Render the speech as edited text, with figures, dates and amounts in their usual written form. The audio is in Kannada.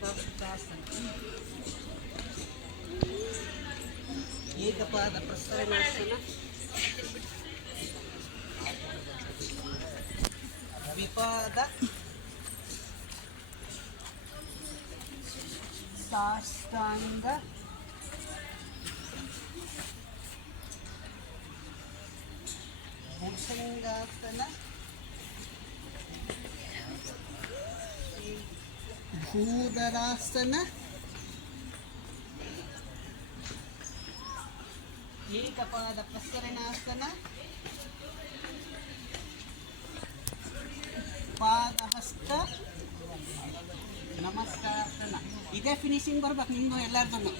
ಪಾದಹಸ್ತಾಸನ, ಏಕಪಾದ ಪ್ರಸರಣಾಸನ, ದ್ವಿಪಾದ ಸಾಷ್ಟಾಂಗ ಭುಜಂಗಾಸನ, ಭೂಧರಾಸನ, ಏಕಪಾದ ಪ್ರಸರಣಾಸನ, ಪಾದಹಸ್ತ ನಮಸ್ಕಾರಾಸನ. ಇದೇ ಫಿನಿಶಿಂಗ್ ಬರ್ಬೇಕು ನಿಮ್ದು ಎಲ್ಲಾರ್ದು.